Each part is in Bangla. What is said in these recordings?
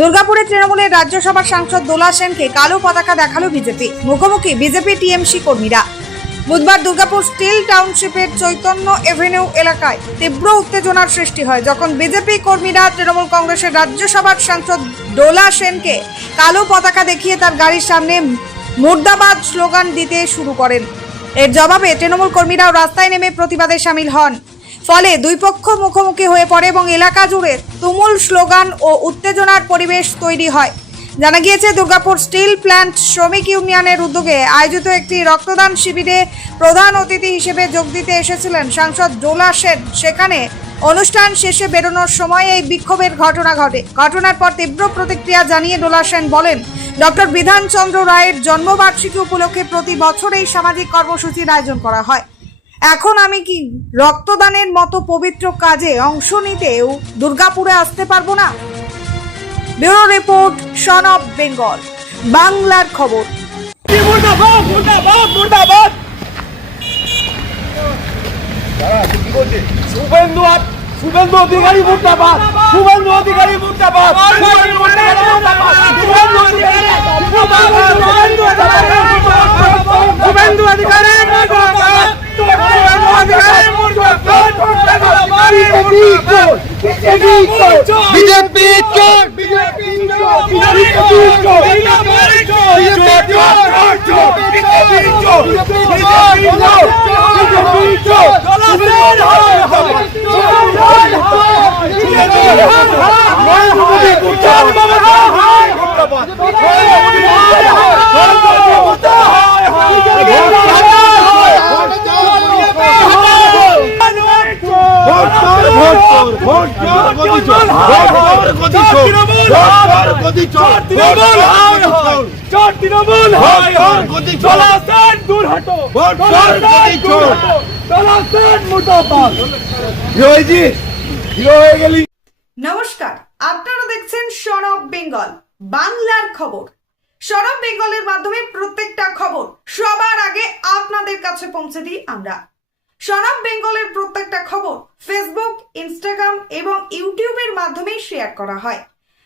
দুর্গাপুরে তৃণমূলের রাজ্যসভার সাংসদ দোলা সেনকে কালো পতাকা দেখালো বিজেপি। মুখোমুখি বিজেপি টিএমসি কর্মীরা। বুধবার দুর্গাপুর স্টিল টাউনশিপের চৈতন্য এভিনিউ এলাকায় তীব্র উত্তেজনার সৃষ্টি হয় যখন বিজেপি কর্মীরা তৃণমূল কংগ্রেসের রাজ্যসভার সাংসদ দোলা সেনকে কালো পতাকা দেখিয়ে তার গাড়ির সামনে মুর্দাবাদ স্লোগান দিতে শুরু করেন। এর জবাবে তৃণমূল কর্মীরাও রাস্তায় নেমে প্রতিবাদে সামিল হন। ফলে দুই পক্ষ মুখোমুখি হয়ে পড়ে এবং এলাকা জুড়ে তুমুল স্লোগান ও উত্তেজনার পরিবেশ তৈরি হয়। জানা গিয়েছে, দুর্গাপুর স্টিল প্ল্যান্ট শ্রমিক ইউনিয়নের উদ্যোগে আয়োজিত একটি রক্তদান শিবিরে প্রধান অতিথি হিসেবে যোগ দিতে এসেছিলেন সাংসদ দোলা সেন। সেখানে অনুষ্ঠান শেষে বেরোনোর সময় এই বিক্ষোভের ঘটনা ঘটে। ঘটনার পর তীব্র প্রতিক্রিয়া জানিয়ে দোলা সেন বলেন, ডক্টর বিধানচন্দ্র রায়ের জন্মবার্ষিকী উপলক্ষে প্রতি বছর এই সামাজিক কর্মসূচির আয়োজন করা হয়। এখন আমি কি রক্তদানের মতো পবিত্র কাজে অংশ নিতেও দুর্গাপুরে আসতে পারবো না? Bureau report, son of Bengal, বাংলার খবর। শুভেন্দু অধিকারী মুর্দাবাদ, শুভেন্দু অধিকারী মুর্দাবাদ, শুভেন্দু অধিকারী বিজেপি নমস্কার, আপনারা দেখছেন সন অফ বেঙ্গল, বাংলার খবর। সন অফ বেঙ্গলের মাধ্যমে প্রত্যেকটা খবর সবার আগে আপনাদের কাছে পৌঁছে দিই আমরা। সন অফ বেঙ্গলের প্রত্যেকটা খবর ফেসবুক, ইনস্টাগ্রাম এবং ইউটিউবের মাধ্যমে শেয়ার করা হয়।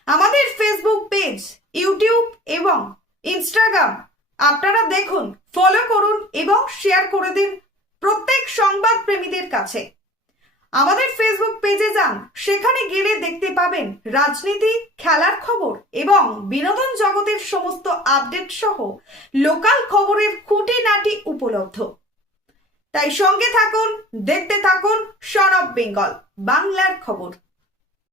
আমাদের ফেসবুক পেজ, ইউটিউব এবং ইনস্টাগ্রাম আপনারা দেখুন, ফলো করুন এবং শেয়ার করে দিন প্রত্যেক সংবাদ প্রেমীদের কাছে। আমাদের ফেসবুক পেজে যান, সেখানে গেলে দেখতে পাবেন রাজনীতি, খেলার খবর এবং বিনোদন জগতের সমস্ত আপডেট সহ লোকাল খবরের খুঁটিনাটি উপলব্ধ। তাই সঙ্গে থাকুন, দেখতে থাকুন সন অফ বেঙ্গল, বাংলার খবর।